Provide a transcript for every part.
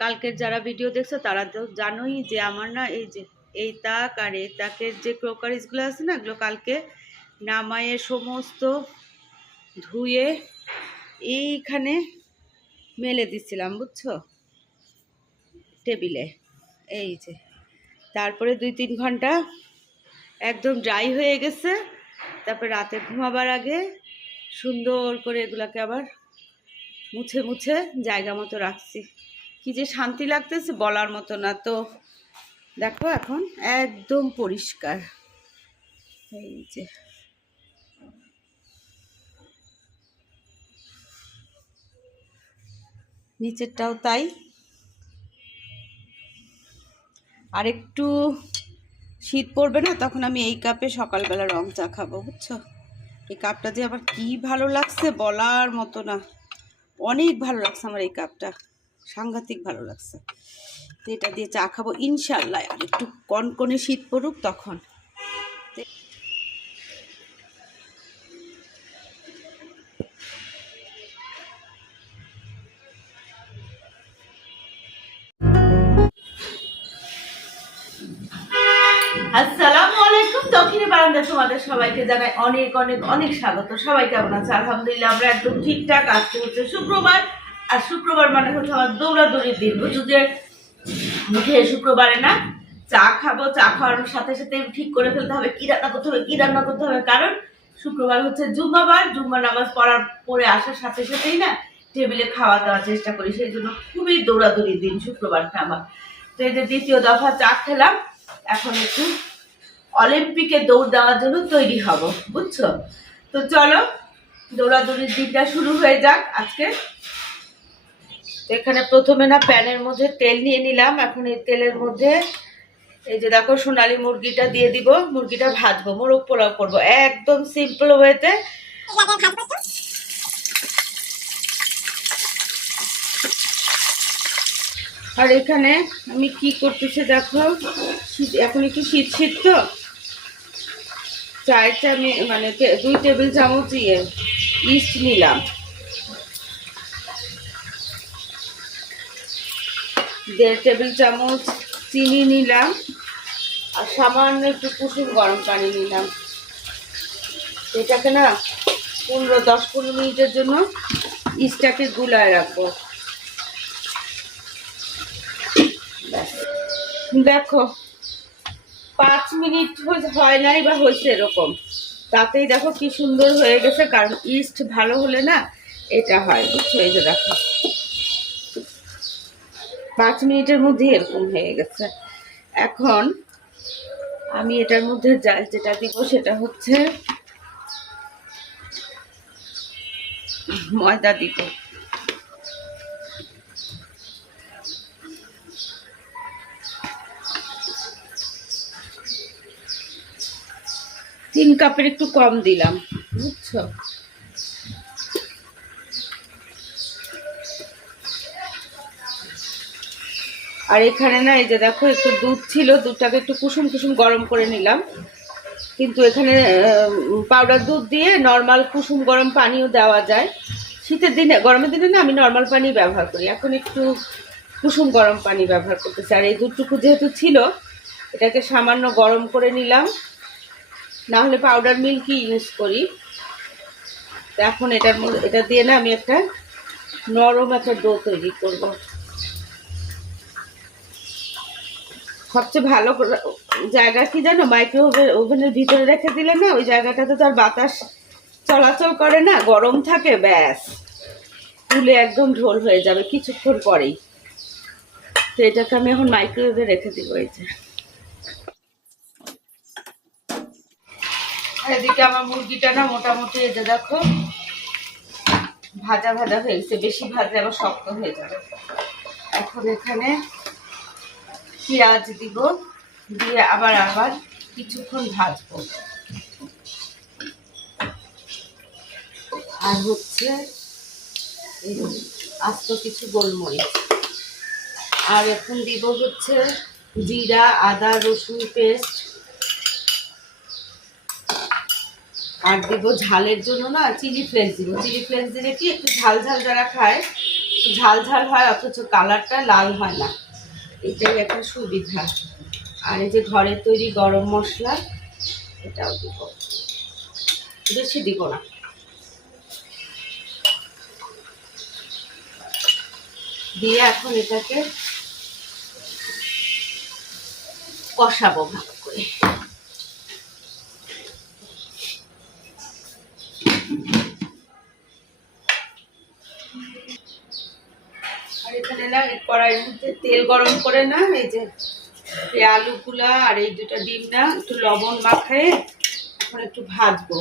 কালকের যারা ভিডিও দেখছ, তারা তো জানোই যে আমার না এই যে, এই তাক আর এই তাকের যে ক্রোকারিজগুলো আছে না, এগুলো কালকে নামায়ে সমস্ত ধুয়ে এইখানে মেলে দিচ্ছিলাম, বুঝছ? টেবিলে, এই যে। তারপরে দুই তিন ঘণ্টা একদম ড্রাই হয়ে গেছে, তারপর রাতে ঘুমাবার আগে সুন্দর করে এগুলাকে আবার মুছে মুছে জায়গা মতো রাখছি। কি যে শান্তি লাগতেছে বলার মতো না। তো দেখো এখন একদম পরিষ্কার। এই যে। নিচেরটাও তাই। আর একটু শীত পড়বে না, তখন আমি এই কাপে সকালবেলা রং চা খাব, বুঝছ? এই কাপটা যে আবার কি ভালো লাগছে বলার মতো না। অনেক ভালো লাগছে আমার এই কাপটা। সাংঘাতিক ভালো লাগছে। তো এটা দিয়ে চা খাব ইনশাল্লাহ আর একটু কনকনে শীত পড়ুক, তখন। আসসালামু আলাইকুম। দক্ষিণী বারান্দা তোমাদের সবাইকে জানাই অনেক অনেক অনেক স্বাগত। সবাই কেমন আছে? আলহামদুলিল্লাহ, আমরা একদম ঠিকঠাক। আজকে হচ্ছে শুক্রবার। আর শুক্রবার মানে হচ্ছে আমার দৌড়াদৌড়ির দিন, বুঝছ যে মুখে শুক্রবারে না চা খাব, চা খাওয়ার সাথে সাথে ঠিক করে ফেলতে হবে, কি রান্না করতে হবে, কি রান্না করতে হবে, কারণ শুক্রবার হচ্ছে জুম্মাবার জুম্মা নামাজ পড়ার পরে আসার সাথে সাথেই না টেবিলে খাওয়া দাওয়ার চেষ্টা করি, সেই জন্য খুবই দৌড়াদৌড়ির দিন শুক্রবারটা আমার। তো এই যে দ্বিতীয় দফা চা খেলাম, এখন একটু অলিম্পিকে দৌড় দেওয়ার জন্য তৈরি হব, বুঝছ? তো চলো, দৌড়াদৌড়ির দিনটা শুরু হয়ে যাক আজকে। তো এখানে প্রথমে না প্যানের মধ্যে তেল নিয়ে নিলাম। এখন এই তেলের মধ্যে এই যে দেখো সোনালি মুরগিটা দিয়ে দিব, মুরগিটা ভাজবো, মোরগ পোলাও করব। একদম সিম্পল ওয়েতে আর এখানে আমি কি করতেছি দেখো এখন একটু শীত শীত তো। চার চামচ মানে দুই টেবিল চামচ ইয়ে ইস্ট নিলাম। দেড় টেবিল চামচ চিনি নিলাম আর সামান্য একটু কুসুম গরম পানি নিলাম। এটাকে না পনেরো দশ পনেরো মিনিটের জন্য ইস্টটাকে গুলায় রাখব। দেখো, পাঁচ মিনিট হয় নাই বা হয়েছে এরকম। তাতেই দেখো কি সুন্দর হয়ে গেছে, কারণ ইস্ট ভালো হলে না এটা হয়। বুঝছ? এই যে দেখো। পাঁচ মিনিটের মধ্যে এরকম হয়ে গেছে। এখন আমি এটার মধ্যে যা যেটা দিব সেটা হচ্ছে ময়দা দিব। তিন কাপের একটু কম দিলাম, বুঝছ? আর এখানে না, এই যে দেখো, একটু দুধ ছিল, দুধটাকে একটু কুসুম কুসুম গরম করে নিলাম। কিন্তু এখানে পাউডার দুধ দিয়ে নর্মাল কুসুম গরম পানিও দেওয়া যায়। শীতের দিনে, গরমের দিনে না, আমি নর্মাল পানি ব্যবহার করি। এখন একটু কুসুম গরম পানি ব্যবহার করতেছি। আর এই দুধটুকু যেহেতু ছিল, এটাকে সামান্য গরম করে নিলাম। না হলে পাউডার মিল্কই ইউজ করি। এখন এটার এটা দিয়ে না, আমি একটা নরম একটা ডো তৈরি করব। সবচেয়ে ভালো জায়গা কি জানো? মাইক্রোওভেন ওভেনের ভিতরে রেখে দিলে না, ওই জায়গাটাতে তো আর বাতাস চলাচল করে না, গরম থাকে, ব্যাস। ফুলে একদম ঢোল হয়ে যাবে কিছুক্ষণ পরেই। তো এটাকে আমি এখন মাইক্রোওয়েভে রেখে দিব, এই যে। এদিকে আমার মুরগিটা না মোটামুটি এতে দেখো, ভাজা ভাজা হয়ে গেছে, বেশি ভাজলে আবার শক্ত হয়ে যাবে। এখন এখানে পেঁয়াজ দিব, দিয়ে আবার আবার কিছুক্ষণ ভাজবো। আর হচ্ছে আস্ত কিছু গোলমরিচ। আর এখন দিব হচ্ছে জিরা, আদা, রসুন পেস্ট। আর দিব ঝালের জন্য না চিলি ফ্লেক্স দিব। চিলি ফ্লেক্স দিলে কি একটু ঝাল ঝাল যারা খায় ঝাল ঝাল হয়, অথচ কালারটা লাল হয় না। এটাই একটা সুবিধা। আর এই যে ঘরের তৈরি গরম মশলা, এটাও দিব। বেশি দিব না। দিয়ে এখন এটাকে কষাবো ভালো। কড়াইয়ের মধ্যে তেল গরম করে না, এই যে এই আলুগুলা আর এই দুটা ডিম না, একটু লবণ মাখায় এখন একটু ভাজবো।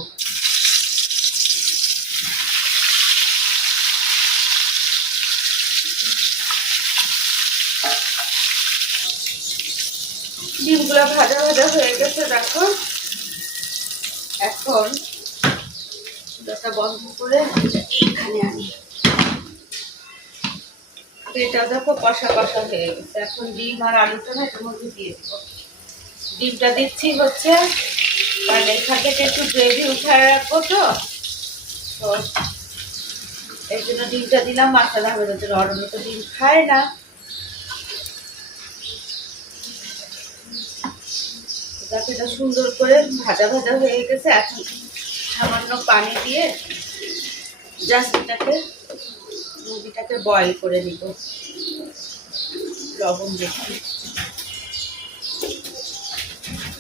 ডিমগুলো ভাজা ভাজা হয়ে গেছে, দেখো। এখন চুলাটা বন্ধ করে এখানে আনি এটা দেখো কষা কষা হয়ে গেছে। এখন ডিম আর আলুটা না এটার মধ্যে দিয়ে দিব। ডিমটা দিচ্ছি হচ্ছে কারণ এখান থেকে একটু গ্রেভি উঠায় রাখব তো। তো এই জন্য ডিমটা দিলাম মাছটা হবে যাতে নরমে তো ডিম খায় না। এটা সুন্দর করে ভাজা ভাজা হয়ে গেছে। এখন সামান্য পানি দিয়ে জাস্ট এটাকে মুরগিটাকে বয়েল করে নিব। লবণ দেখি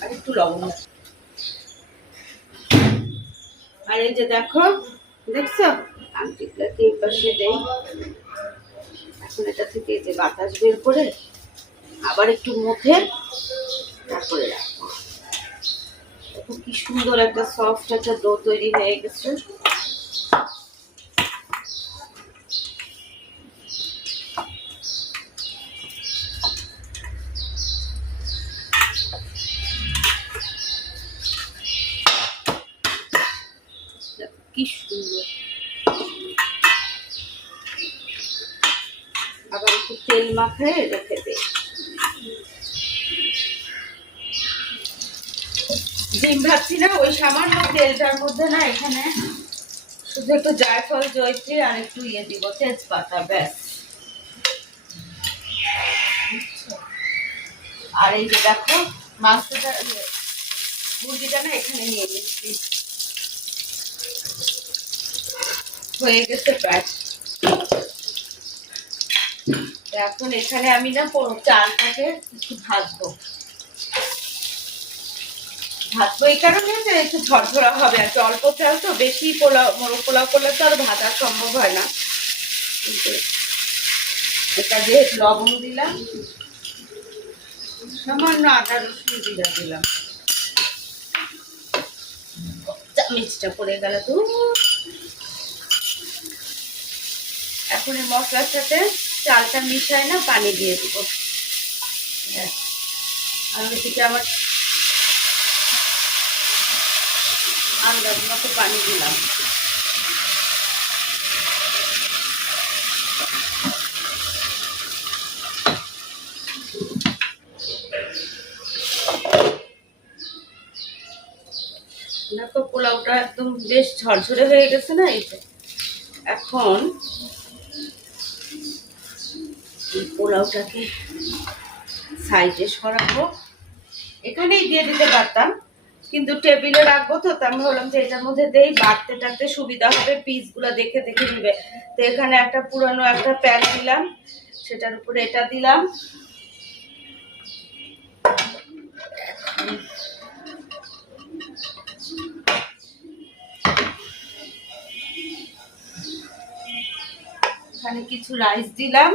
আর একটু লবণ আর এই যে দেখো, দেখছ? আংটিটাকে এই পাশে দেই। এখন এটা থেকে যে বাতাস বের করে আবার একটু মুখে তারপরে রাখব। দেখো কি সুন্দর একটা সফট একটা ডো তৈরি হয়ে গেছে কি সুন্দর আবার একটু মাখায় রেখে দে ডিম ভাবছি না ওই সামান্য তেলটার মধ্যে না এখানে শুধু একটু জায়ফল জয়ত্রী আর একটু ইয়ে দিব তেজপাতা ব্যাস। আর এই যে দেখো মাছটা ইয়ে, মুরগিটা না এখানে নিয়ে নিচ্ছি। হয়ে গেছে প্রায়। এখন এখানে আমি না চালটাকে একটু ভাজবো। ভাজবো এই কারণে যে একটু ঝরঝরা হবে, আর অল্প চাল তো, বেশি পোলাও, মোরগ পোলাও করলে তো আর ভাজা সম্ভব হয় না। এটা যে লবণ দিলাম। সামান্য আদা রসুন জিরা দিলাম। চামিচটা পড়ে গেল তো। এখন এই মশলার সাথে চালটা মিশাই না, পানি দিয়ে দেবো। আর ওইদিকে আমার আন্দাজ মতো পানি দিলাম। পোলাওটা একদম বেশ ঝরঝরে হয়ে গেছে না এখন এই পোলাওটাকে সাইডে সরাবো। এখানেই দিয়ে দিতে পারতাম, কিন্তু টেবিলে রাখব তো আমি ভাবলাম যে এটার মধ্যে দেই, বাড়তে টাড়তে সুবিধা হবে, পিসগুলো দেখে দেখে নিবে। তো এখানে একটা পুরানো একটা প্যান দিলাম, সেটার উপরে এটা দিলাম। এখানে কিছু রাইস দিলাম।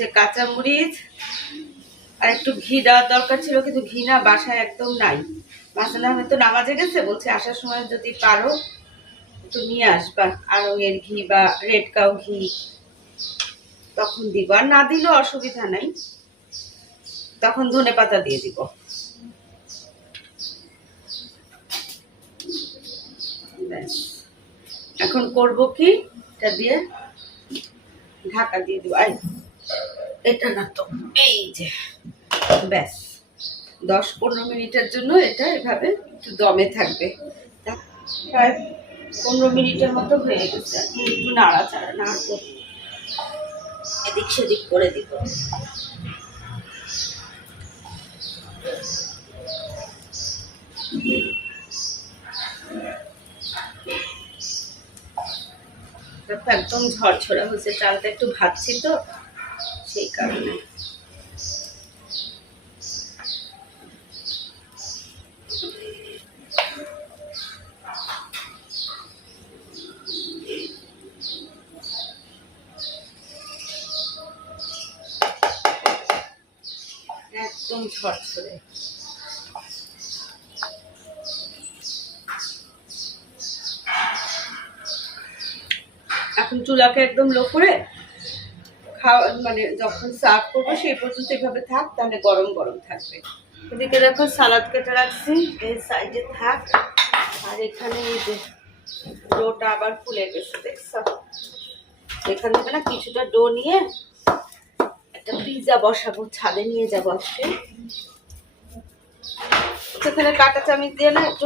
হচ্ছে কাঁচামরিচ, আর একটু ঘি দেওয়ার দরকার ছিল, কিন্তু ঘি না বাসায় একদম নাই। মাসান আহমেদ তো নামাজে গেছে বলছে আসার সময় যদি পারো, একটু নিয়ে আসবা আরঙের ঘি বা রেড কাউ ঘি। তখন দিব। আর না দিলেও অসুবিধা নাই। তখন ধনে পাতা দিয়ে দিব। এখন করব কি? এটা দিয়ে ঢাকা দিয়ে দিব। আই এটা না তো। এই যে, ব্যাস। দশ পনেরো মিনিটের জন্য এটা এভাবে একটু দমে থাকবে। পনেরো মিনিটের মতো হয়ে গেছে। একটু নাড়াচাড়া নাড়বো এদিক সেদিক করে দিব। একদম ঝরঝরা হয়েছে। চালটা একটু ভাজছি তো। সেই কারণে। একদম ঝরঝরে। এখন চুলাকে একদম লো করে খাওয়া মানে যখন সার্ভ করব সেই পর্যন্ত এভাবে থাক, তাহলে গরম গরম থাকবে। এদিকে দেখো সালাদ কেটে রাখছি, এই সাইডে থাক। আর এখানে এই যে ডোটা আবার ফুলে গেছে, দেখছ? এখান থেকে না কিছুটা ডো নিয়ে একটা পিৎজা বসাবো, ছাদে নিয়ে যাব আজকে। সেখানে কাটা চামিচ দিয়ে না একটু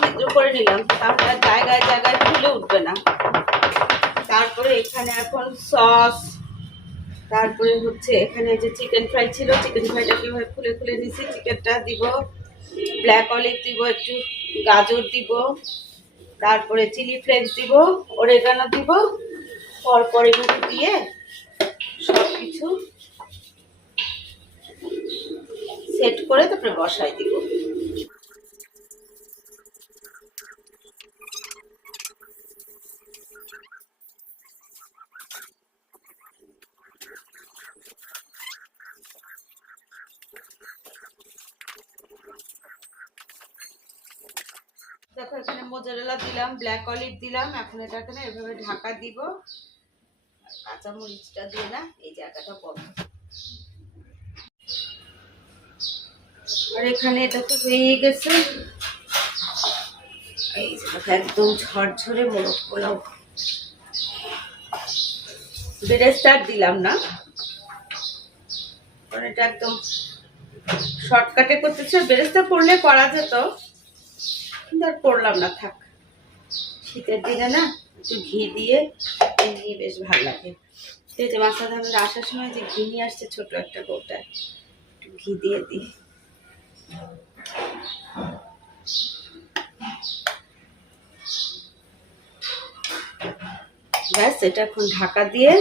ছিদ্র করে নিলাম তাহলে জায়গায় জায়গায় ফুলে উঠবে না। তারপরে এখানে এখন সস তারপরে হচ্ছে এখানে যে চিকেন ফ্রাই ছিল চিকেন ফ্রাইটা কীভাবে খুলে খুলে নিছি চিকেনটা দিব ব্ল্যাক অলিভ দিব, একটু গাজর দিব, তারপরে চিলি ফ্লেক্স দিব ওরেগানো দিব, পরপর এগুলো দিয়ে সব কিছু সেট করে তারপরে বসাই দিব। দেখো, এখানে মোজারেলা দিলাম ব্ল্যাক অলিভ দিলাম, এখন এটাকে না এভাবে ঢাকা দিব। আর কাঁচা মরিচটা দিয়ে না, এই জায়গাটা বন্ধ। আর এখানে এটা তো হয়ে গেছে। এই একদম ঝরঝরে মোরগ পোলাও। বেরেস্টার দিলাম না। এটা একদম শর্টকাটে করতেছে। বেরেস্তা করলে করা যেত। আর করলাম না, থাক। শীতের দিনে না, একটু ঘি দিয়ে এমনি বেশ ভালো লাগে। এই যে মাথা ধানের আসার সময় যে ঘি নিয়ে আসছে ছোট একটা কৌটায় একটু ঘি দিয়ে দিই। ব্যাস, এটা এখন ঢাকা দিয়ে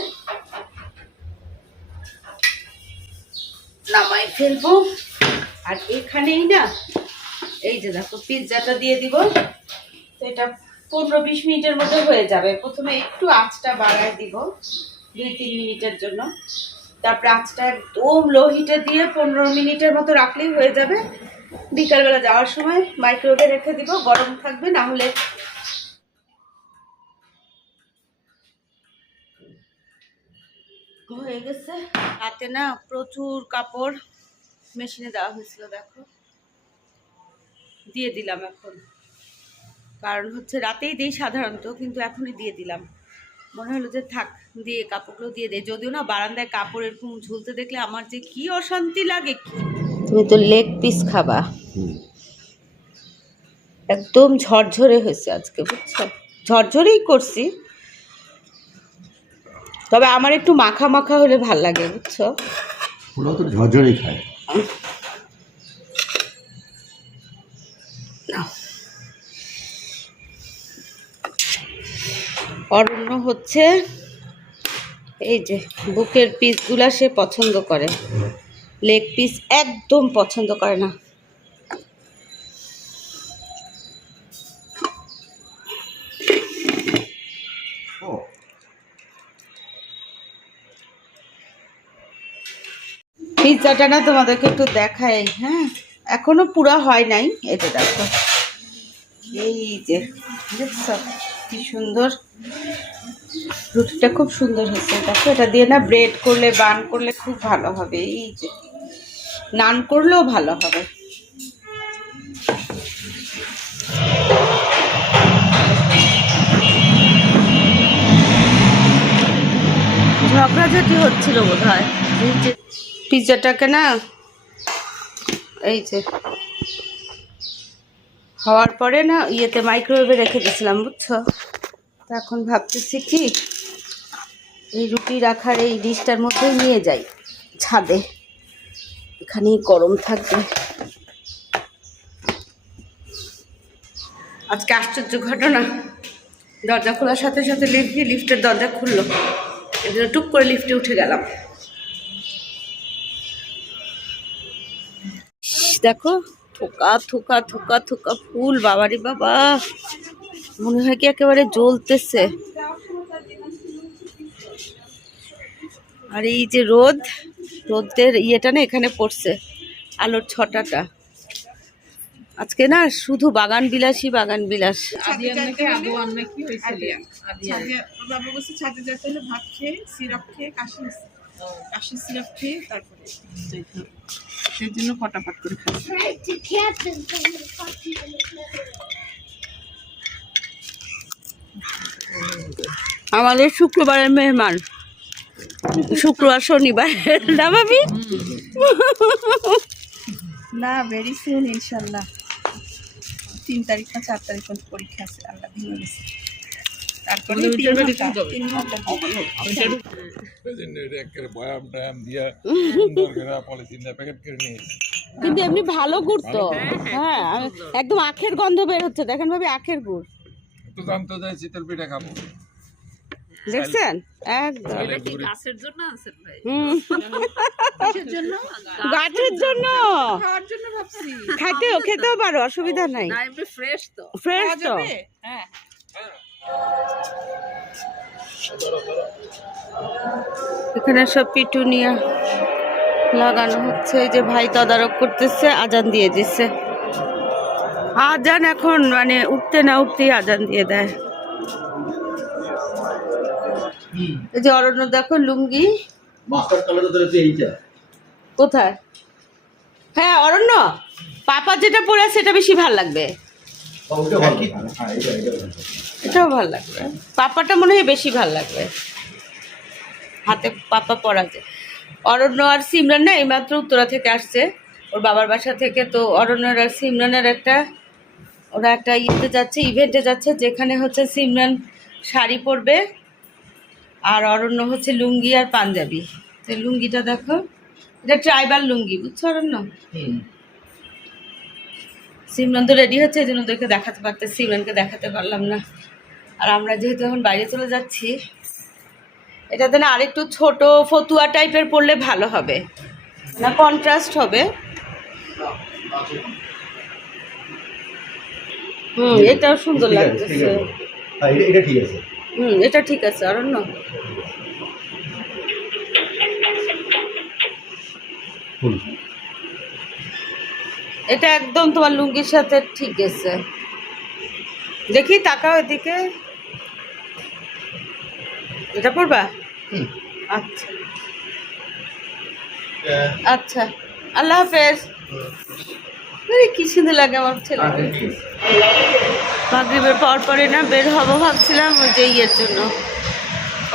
নামাই ফেলব। আর এখানেই না এই যে দেখো, পিৎজাটা দিয়ে দিব। এটা পনেরো বিশ মিনিটের মধ্যে হয়ে যাবে। প্রথমে একটু আঁচটা বাড়ায় দিব, দুই তিন মিনিটের জন্য। তারপরে আঁচটা একদম লো হিটে দিয়ে পনেরো মিনিটের মতো রাখলেই হয়ে যাবে। বিকালবেলা যাওয়ার সময় মাইক্রোওয়েভে রেখে দিব, গরম থাকবে, না হলে হয়ে গেছে। হাতে না প্রচুর কাপড় মেশিনে দেওয়া হয়েছিল, দেখো। দিয়ে দিলাম এখন। কারণ হচ্ছে রাতেই দিই সাধারণত কিন্তু এখনই দিয়ে দিলাম। মনে হলো যে থাক দিয়ে কাপড়গুলো দিয়ে দেয় যদিও না বারান্দায় কাপড় এরকম ঝুলতে দেখলে আমার যে কি অশান্তি লাগে তুমি তো লেগ পিস খাবা। একদম ঝরঝরে হয়েছে আজকে বুঝছ? ঝরঝরেই করছি। তবে আমার একটু মাখা মাখা হলে ভালো লাগে বুঝছ? তো ঝরঝরেই খায়। অরণ্য হচ্ছে এই যে, বুকের পিসগুলা সে পছন্দ করে। লেগ পিস একদম পছন্দ করে না। ও পিৎজাটা না তোমাদেরকে একটু দেখাই হ্যাঁ? এখনও পুরা হয় নাই। এটা দেখো। এই যে কি সুন্দর। রুটিটা খুব সুন্দর হচ্ছে দেখো এটা দিয়ে না ব্রেড করলে বান করলে খুব ভালো হবে এই যে। নান করলেও ভালো হবে। ঝগড়াঝাটি হচ্ছিল বোধ হয় পিৎজাটাকে না এই যে হওয়ার পরে না ইয়েতে মাইক্রোওয়েভে রেখে দিয়েছিলাম বুঝছ? তো এখন ভাবতেছি কি, এই রুটি রাখার এই ডিশটার মধ্যেই নিয়ে যাই, ছাদে। এখানেই গরম থাকবে। আজকে আশ্চর্য ঘটনা। দরজা খোলার সাথে সাথে লিফট দিয়ে লিফটের দরজা খুললো। এই জন্য টুক করে লিফটে উঠে গেলাম। দেখো, থোকা থোকা থোকা থোকা ফুল, বাবারে বাবা। মনে হয় কি একেবারে জ্বলতেছে। আর এই যে রোদ রোদের ইয়েটা না এখানে পড়ছে আলোর ছটাটা। আজকে না শুধু বাগান বিলাসই বাগান বিলাস বলছে ছাদে আমাদের শুক্রবারের মেহমান। শুক্রবার শনিবার। না ভাবি? না ভেরি সুন ইনশাল্লাহ। তিন তারিখ না চার তারিখ পর্যন্ত পরীক্ষা আছে আল্লাহ ভেঙে গেছে। কিন্তু এমনি ভালো গুড় তো। হ্যাঁ একদম আখের গন্ধ বের হচ্ছে। দেখেন ভাবি আখের গুড়। তো জানতো যে শীতল পিঠা খাব। দেখছেন। গাছের জন্য জন্য? খাইতেও খেতেও পারো অসুবিধা নাই। ফ্রেশ খাওয়া তো। হ্যাঁ। এখানে সব পিটুনিয়া লাগানো হচ্ছে এই যে ভাই তদারক করতেছে আজান দিয়ে দিচ্ছে আজান এখন মানে উঠতে না উঠতেই আজান দিয়ে দেয়। এই যে অরণ্য দেখো লুঙ্গি। মাস্টার কালারটা তো হচ্ছে এইটা। কোথায়? হ্যাঁ অরণ্য পাপা যেটা পরে সেটা বেশি ভালো লাগবে। হ্যাঁ। এটাও ভালো লাগবে। পাপাটা মনে হয় বেশি ভালো লাগবে। হাতে পাপা পরা আছে অরণ্য আর সিমরান না এইমাত্র উত্তরা থেকে আসছে। ওর বাবার বাসা থেকে তো অরণ্যর আর সিমরানের একটা ওরা একটা ইয়েতে যাচ্ছে ইভেন্টে যাচ্ছে যেখানে হচ্ছে সিমরান শাড়ি পরবে আর অরণ্য হচ্ছে লুঙ্গি আর পাঞ্জাবি। তো লুঙ্গিটা দেখো এটা ট্রাইবাল লুঙ্গি বুঝছ অরণ্য? সিমরান তো রেডি হচ্ছে এই জন্য ওদেরকে দেখাতে পারতে সিমরানকে দেখাতে পারলাম না। আর আমরা যেহেতু এখন বাইরে চলে যাচ্ছি এটাতে না আরেকটু ছোট ফতুয়া টাইপের পরলে ভালো হবে। না কন্ট্রাস্ট হবে। হুম এটাও সুন্দর আছে, লাগতেছে। হ্যাঁ এটা- ঠিক আছে। হুম এটা ঠিক আছে অরণ্য ফুল। এটা একদম তোমার লুঙ্গির সাথে ঠিক গেছে। দেখি তাকাও এদিকে। এটা পড়বা হুম। আচ্ছা। আচ্ছা। আল্লাহ হাফেজ। আরে কি সুন্দর লাগে আমার ছেলে। মাগরিবের পর পরে না বের হব ভাবছিলাম ওই যে ইয়ের জন্য।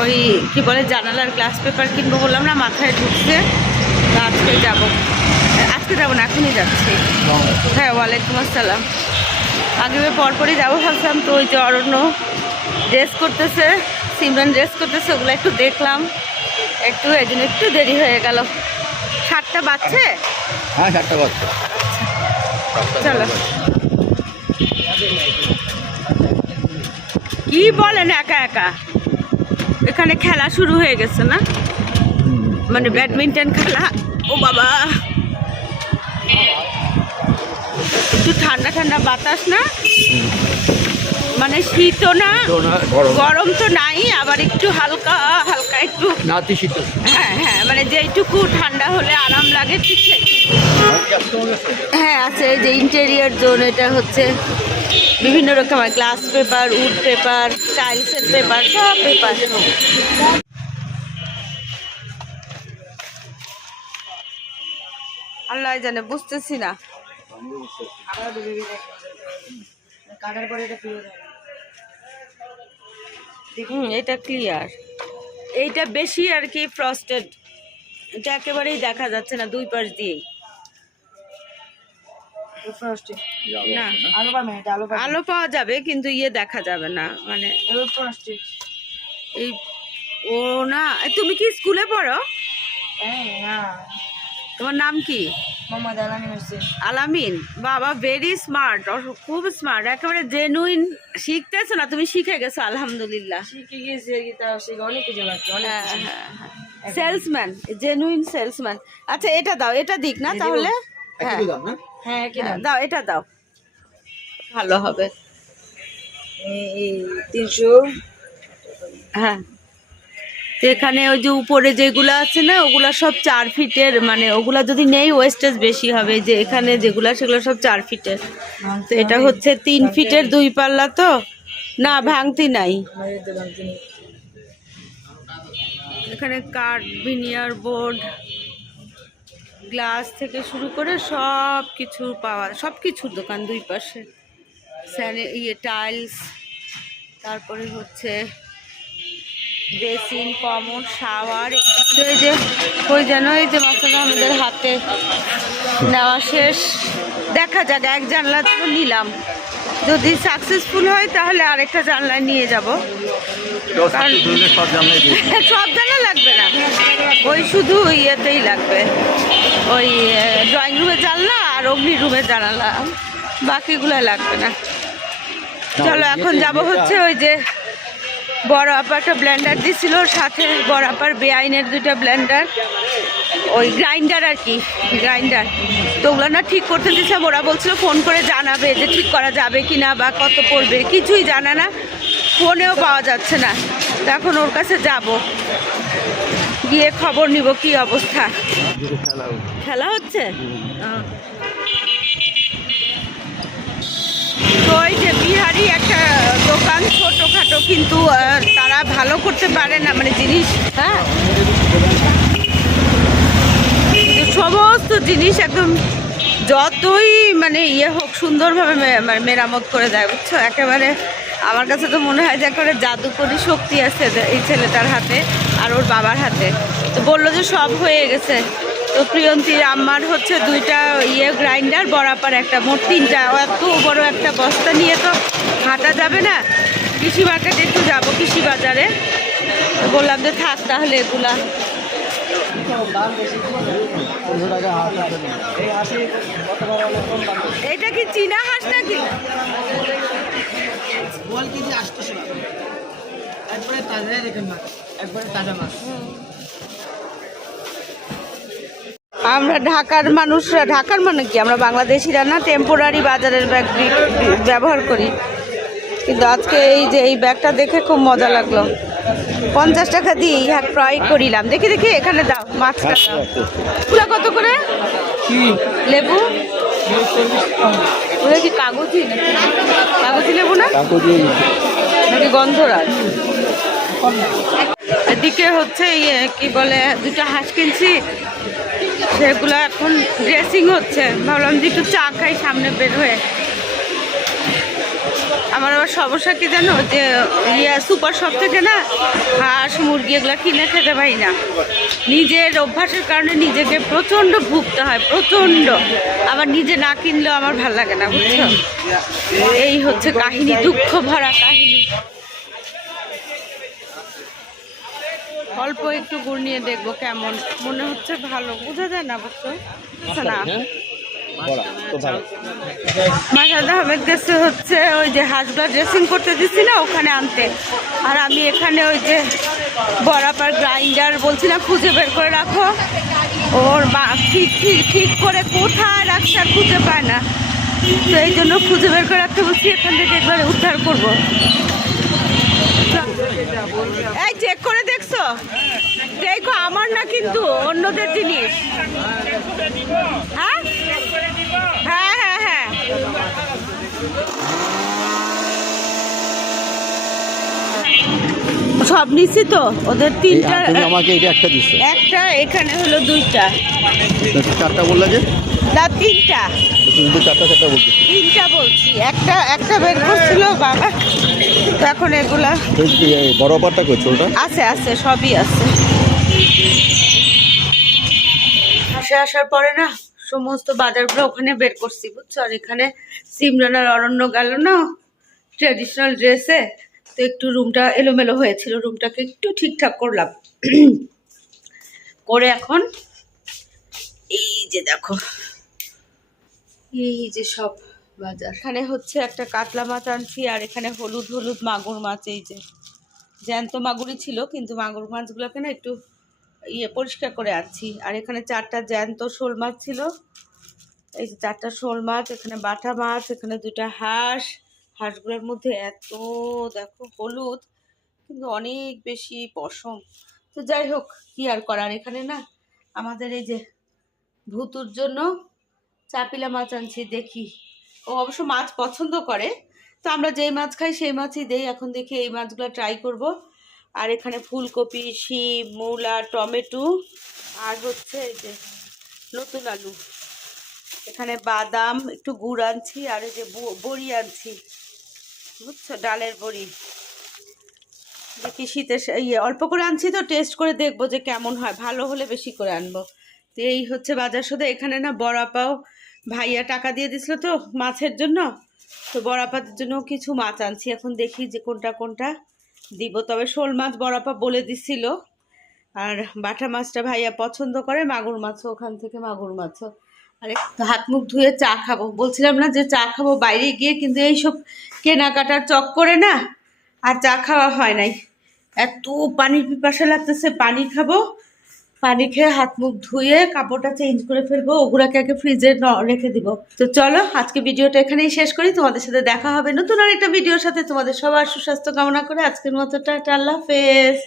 ওই কি বলে জানালার গ্লাস পেপার কিনবো বললাম না মাথায় ঢুকছে। আজকে যাব। আজকে যাব না এখনই যাচ্ছি। হ্যাঁ ওয়ালাইকুম আসসালাম। মাগরিবের পর পরই যাব ভাবছিলাম তো ওই যে অরণ্য ড্রেস করতেছে সিমরান ড্রেস করতেছে ওগুলো একটু দেখলাম। একটু এই জন্য একটু দেরি হয়ে গেল। সাতটা বাজছে? হ্যাঁ চারটা বাচ্চা চলো। কি বলেন একা একা? এখানে খেলা শুরু হয়ে গেছে না? মানে ব্যাডমিন্টন খেলা। ও বাবা। একটু ঠান্ডা ঠান্ডা বাতাস না? মানে শীতও না গরম তো নাই আবার একটু হালকা হালকা একটু নাতিশীত হ্যাঁ হ্যাঁ মানে যেইটুকু ঠান্ডা হলে আরাম লাগে ঠিক সেই হ্যাঁ আছে এই যে ইন্টেরিয়ার জোন এটা হচ্ছে বিভিন্ন রকমের গ্লাস পেপার উড পেপার টাইলসের পেপার সব পেপার আল্লাহ জানে, বুঝতেছি না। এটা ক্লিয়ার এইটা বেশি আর কি ফ্রস্টেড এটা একেবারেই দেখা যাচ্ছে না, দুই পাশ দিয়েই। আলো পাবে এটা আলো পাবে আলো পাওয়া যাবে কিন্তু ইয়ে দেখা যাবে না মানে এই ও না তুমি কি স্কুলে পড়ো? হ্যাঁ তোমার নাম কি? আলামিন বাবা ভেরি স্মার্ট খুব স্মার্ট একেবারে জেনুইন শিখতেছো না তুমি শিখে গেছো আলহামদুলিল্লাহ। শিখে অনেক কিছু হ্যাঁ হ্যাঁ সেলসম্যান জেনুইন সেলসম্যান আচ্ছা এটা দাও এটা দিক না তাহলে। হ্যাঁ। হ্যাঁ হ্যাঁ, দাও এটা দাও। ভালো হবে। এই তিনশো। হ্যাঁ। এখানে ওই যে উপরে যেগুলো আছে না ওগুলা সব চার ফিটের মানে ওগুলা যদি নেই ওয়েস্টেজ বেশি হবে যে এখানে যেগুলা সেগুলো সব চার ফিটের। তো এটা হচ্ছে তিন ফিটের দুই পাল্লা তো? না ভাঙতি নাই। এখানে কাঠ ভিনিয়ার বোর্ড গ্লাস থেকে শুরু করে সব কিছু পাওয়া সব কিছুর দোকান দুই পাশে। স্যানে ইয়ে টাইলস তারপরে হচ্ছে বেসিন কমন শাওয়ার। এই যে ওই যেন এই যে মাসাদ আমাদের হাতে নেওয়া শেষ। দেখা যাক এক জানলা তো নিলাম। যদি সাকসেসফুল হয় তাহলে আরেকটা জানলায় নিয়ে যাব। সব জানলা লাগবে না। ওই শুধু ইয়েতেই লাগবে। ওই ড্রয়িং রুমে জানলা আর অগ্নি রুমে জানালা। বাকিগুলো লাগবে না। চলো এখন যাব হচ্ছে ওই যে বড় আপা একটা ব্লেন্ডার দিছিল সাথে বড় আপার বেআইনের দুইটা ব্লেন্ডার ওই গ্রাইন্ডার আর কি গ্রাইন্ডার তো ওগুলো না ঠিক করতে দিচ্ছে ওরা বলছিল ফোন করে জানাবে যে ঠিক করা যাবে কি না বা কত পড়বে কিছুই জানা না। ফোনেও পাওয়া যাচ্ছে না। তো এখন ওর কাছে যাব। গিয়ে খবর নিব কি অবস্থা। খেলা হচ্ছে। তো ওই যে বিহারি একটা দোকান ছোটোখাটো কিন্তু তারা ভালো করতে পারে না মানে জিনিস হ্যাঁ? সমস্ত জিনিস একদম যতই মানে ইয়ে হোক সুন্দরভাবে মানে মেরামত করে দেয় বুঝছ? একেবারে আমার কাছে তো মনে হয় যে একেবারে জাদুকরি শক্তি আছে এই ছেলেটার হাতে। আর ওর বাবার হাতে। তো বলল যে সব হয়ে গেছে। তো প্রিয়ন্তীর আম্মার হচ্ছে দুইটা ইয়ে গ্রাইন্ডার, বরাবর একটা। মোট তিনটা। এত বড় একটা বস্তা নিয়ে তো হাঁটা যাবে না। কৃষি মার্কেটে একটু যাব কৃষি বাজারে। বললাম যে থাক তাহলে এগুলা। এটা কি চীনা হাঁস নাকি? বল না একবারে তাজা দেখেন না একবারে তাজা মাছ। আমরা ঢাকার মানুষরা ঢাকার মানে কি? আমরা বাংলাদেশিরা না টেম্পোরারি বাজারের ব্যাগ ব্যবহার করি। কিন্তু আজকে এই যে এই ব্যাগটা দেখে খুব মজা লাগল। পঞ্চাশ টাকা দিয়ে ইহা ক্রয় করিলাম। দেখি দেখি এখানে দাও মাছটা পুরা কত করে? লেবু? ওটা কি কাগজি নাকি? কাগজি লেবু না? নাকি গন্ধরাজ? এদিকে হচ্ছে ইয়ে কি বলে, দুটো হাঁস কিনছি। সেগুলো এখন ড্রেসিং হচ্ছে। ভাবলাম যে একটু চা খাই সামনে বের হয়ে। আমার আবার সমস্যা কি জানো? যে ইয়ে সুপার শপ থেকে না হাঁস, মুরগি এগুলো কিনে খেতে পারি না। নিজের অভ্যাসের কারণে নিজেকে প্রচণ্ড ভুগতে হয়, প্রচণ্ড। আবার নিজে না কিনলেও আমার ভালো লাগে না, বুঝছ? এই হচ্ছে কাহিনী, দুঃখ ভরা কাহিনী। অল্প একটু গুড় নিয়ে দেখব কেমন। মনে হচ্ছে ভালো। বোঝা যায় না আচ্ছা না? মাসাদ আহমেদ গেছে হচ্ছে ওই যে হাঁসগুলো ড্রেসিং করতে দিচ্ছি না ওখানে আনতে। আর আমি এখানে ওই যে বরাবর গ্রাইন্ডার বলছি না খুঁজে বের করে রাখো। ওর বা ঠিক ঠিক ঠিক করে কোথায় রাখছে আর খুঁজে পায় না। তো এই জন্য খুঁজে বের করে রাখতে বলছি এখান থেকে একবার উদ্ধার করব। এই আমার না কিন্তু অন্যদের জিনিস। হ্যাঁ? হ্যাঁ হ্যাঁ হ্যাঁ। সব নিছি তো? ওদের তিনটা আমাকে এটা একটা এখানে হলো দুইটা। চারটা বললে যে? না তিনটা। তুমি তো চারটা চারটা বলতেছি তিনটা বলছি। একটা একটা বের করছিল বাবা। এখন এগুলা বড় অপারটা করছ ওটা? আছে আছে সবই আছে। আসে আসার পরে না সমস্ত বাজারগুলো ওখানে বের করছি, বুঝছ? আর এখানে সিমরান আর অরণ্য গেল না ট্রেডিশনাল ড্রেসে তো একটু রুমটা এলোমেলো হয়েছিল রুমটাকে একটু ঠিকঠাক করলাম। করে এখন এই যে দেখো, এই যে সব বাজার। এখানে হচ্ছে একটা কাতলা মাছ আনছি, আর এখানে হলুদ হলুদ মাগুর মাছ, এই যে। জ্যান্ত মাগুরই ছিল, কিন্তু মাগুর মাছগুলোকে না একটু ইয়ে পরিষ্কার করে আনছি। আর এখানে চারটা জ্যান্ত শোল মাছ ছিল। এই যে চারটা শোল মাছ, এখানে বাটা মাছ, এখানে দুটা হাঁস। হাঁসগুলোর মধ্যে এত, দেখো, হলুদ, কিন্তু অনেক বেশি পশম। তো যাই হোক, কি আর করার এখানে না? আমাদের এই যে ভুতুর জন্য চাপিলা মাছ আনছি, দেখি। ও অবশ্য মাছ পছন্দ করে। তো আমরা যেই মাছ খাই, সেই মাছই দেই। এখন দেখি এই মাছগুলো ট্রাই করব। আর এখানে ফুলকপি, শিম, মূলা, টমেটো আর হচ্ছে এই যে নতুন আলু। এখানে বাদাম, একটু গুড় আনছি আর এই যে বড়ি আনছি। বুঝছ? ডালের বড়ি। দেখি শীতের ইয়ে অল্প করে আনছি তো, টেস্ট করে দেখব যে কেমন হয়। ভালো হলে বেশি করে আনব। তো এই হচ্ছে বাজার সদা এখানে না বড়া পাও ভাইয়া টাকা দিয়ে দিছিল তো মাছের জন্য। তো বড়াপাতের জন্য কিছু মাছ আনছি। এখন দেখি যে কোনটা কোনটা দিব, তবে শোল মাছ বড়াপা বলে দিছিল। আর বাটা মাছটা ভাইয়া পছন্দ করে, মাগুর মাছও, ওখান থেকে মাগুর মাছও। আর হাত মুখ ধুয়ে চা খাব। বলছিলাম না যে চা খাব বাইরে গিয়ে, কিন্তু এইসব কেনাকাটার চক করে না আর চা খাওয়া হয় নাই। এত পানির পিপাসা লাগতেছে, পানি খাব পানি খেয়ে হাত মুখ ধুয়ে কাপড়টা চেঞ্জ করে ফেলব, ওগুলাকে আগে ফ্রিজে রেখে দিব। তো চলো, আজকে ভিডিওটা এখানেই শেষ করি। তোমাদের সাথে দেখা হবে নতুন আর একটা ভিডিওর সাথে। তোমাদের সবার সুস্বাস্থ্য কামনা করে আজকের মতো টাটা, আল্লাহ হাফেজ।